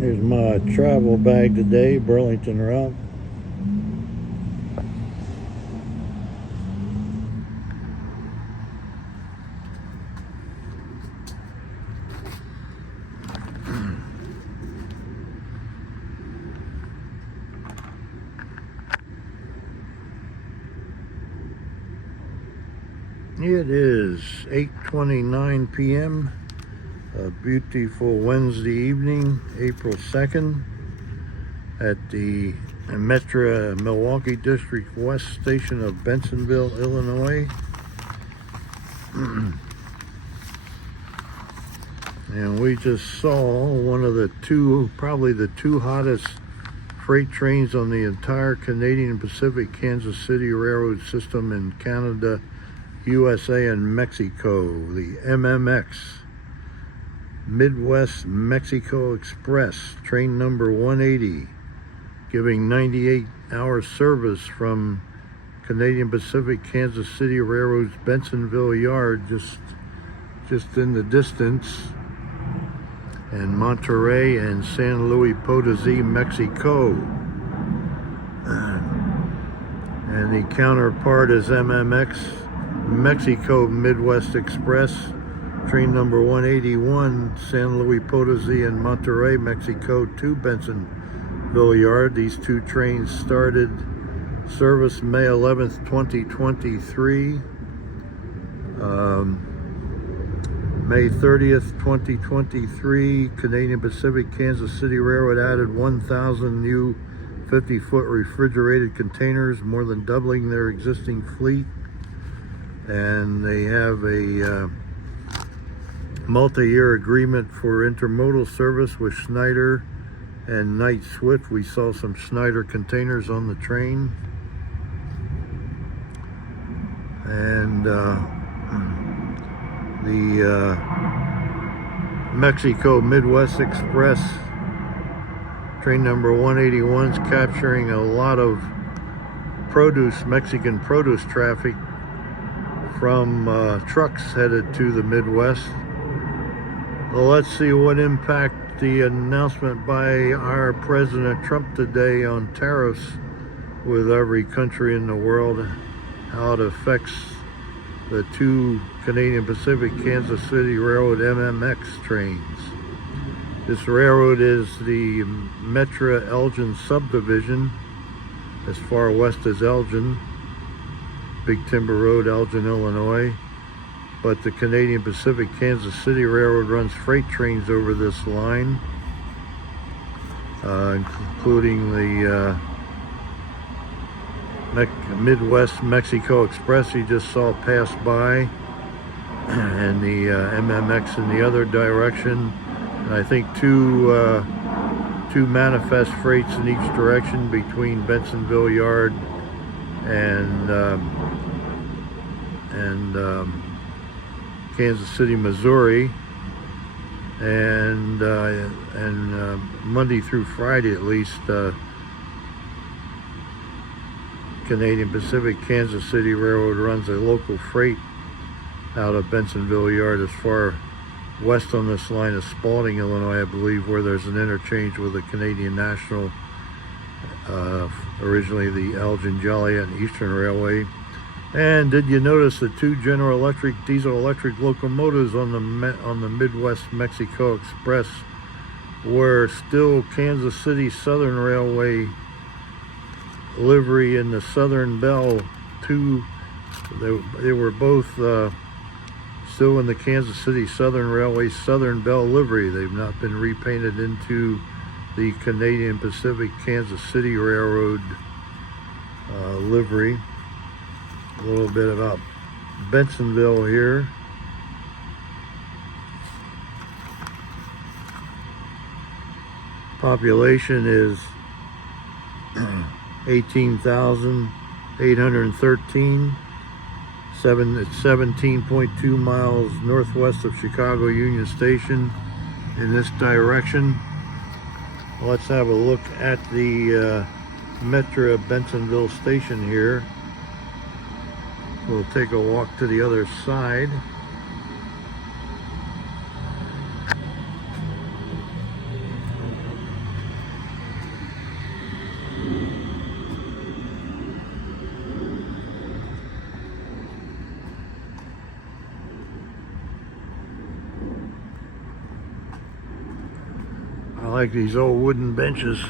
Here's my travel bag today, Burlington route. It is 8:29 p.m. A beautiful Wednesday evening, April 2nd, at the Metra Milwaukee District West station of Bensenville, Illinois. And we just saw one of the probably the two hottest freight trains on the entire Canadian Pacific Kansas City Railroad system in Canada, USA, and Mexico, the MMX. Midwest Mexico XPRESS, train number 180, giving 98-hour service from Canadian Pacific Kansas City Railroad's Bensenville Yard, just in the distance, and Monterrey and San Luis Potosí, Mexico. And the counterpart is MMX Mexico Midwest Express, train number 181, San Luis Potosí and Monterrey, Mexico to Bensenville Yard. These two trains started service May 11th, 2023. May 30th, 2023, Canadian Pacific Kansas City Railroad added 1,000 new 50-foot refrigerated containers, more than doubling their existing fleet. And they have a multi-year agreement for intermodal service with Schneider and Knight Swift. We saw some Schneider containers on the train. And the Mexico Midwest Express, train number 181, is capturing a lot of Mexican produce traffic from trucks headed to the Midwest. Well, let's see what impact the announcement by our President Trump today on tariffs with every country in the world, how it affects the two Canadian Pacific Kansas City Railroad MMX trains. This railroad is the Metra Elgin subdivision, as far west as Elgin, Big Timber Road, Elgin, Illinois. But the Canadian Pacific Kansas City Railroad runs freight trains over this line, including the Midwest Mexico Express you just saw pass by, and the MMX in the other direction, and I think two manifest freights in each direction between Bensenville Yard and Kansas City, Missouri, and Monday through Friday at least, Canadian Pacific Kansas City Railroad runs a local freight out of Bensenville Yard as far west on this line as Spalding, Illinois, I believe, where there's an interchange with the Canadian National, originally the Elgin, Joliet, and Eastern Railway. And did you notice the two General Electric diesel-electric locomotives on the Midwest Mexico Express were still Kansas City Southern Railway livery in the Southern Belle? They were both still in the Kansas City Southern Railway Southern Belle livery. They've not been repainted into the Canadian Pacific Kansas City Railroad livery. A little bit about Bensenville here. Population is 18,813. It's 17.2 miles northwest of Chicago Union Station in this direction. Let's have a look at the Metra Bensenville station here. We'll take a walk to the other side. like these old wooden benches.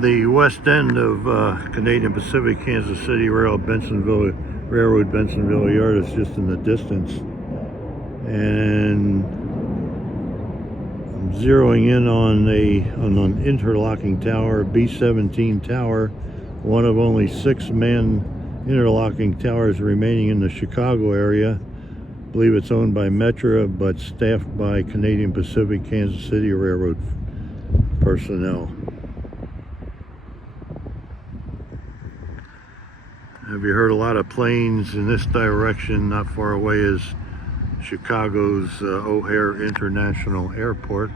The west end of Canadian Pacific Kansas City Railroad Bensenville Yard is just in the distance, and I'm zeroing in on an interlocking tower, B-17 tower, one of only 6 man interlocking towers remaining in the Chicago area. I believe it's owned by Metra, but staffed by Canadian Pacific Kansas City Railroad personnel. Have you heard a lot of planes in this direction? Not far away is Chicago's O'Hare International Airport.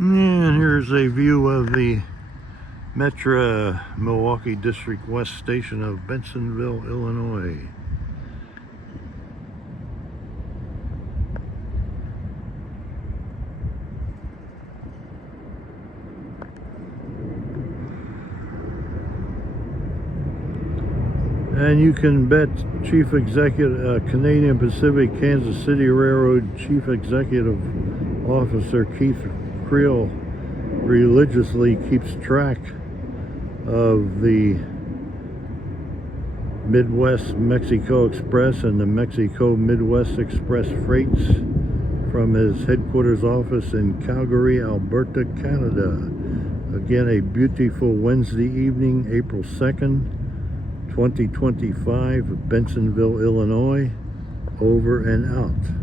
And here's a view of the Metra Milwaukee District West station of Bensenville, Illinois. And you can bet Chief Executive, Canadian Pacific Kansas City Railroad Chief Executive Officer Keith Creel religiously keeps track of the Midwest Mexico Express and the Mexico Midwest Express freights from his headquarters office in Calgary, Alberta, Canada. Again, a beautiful Wednesday evening, April 2nd, 2025, Bensenville, Illinois. Over and out.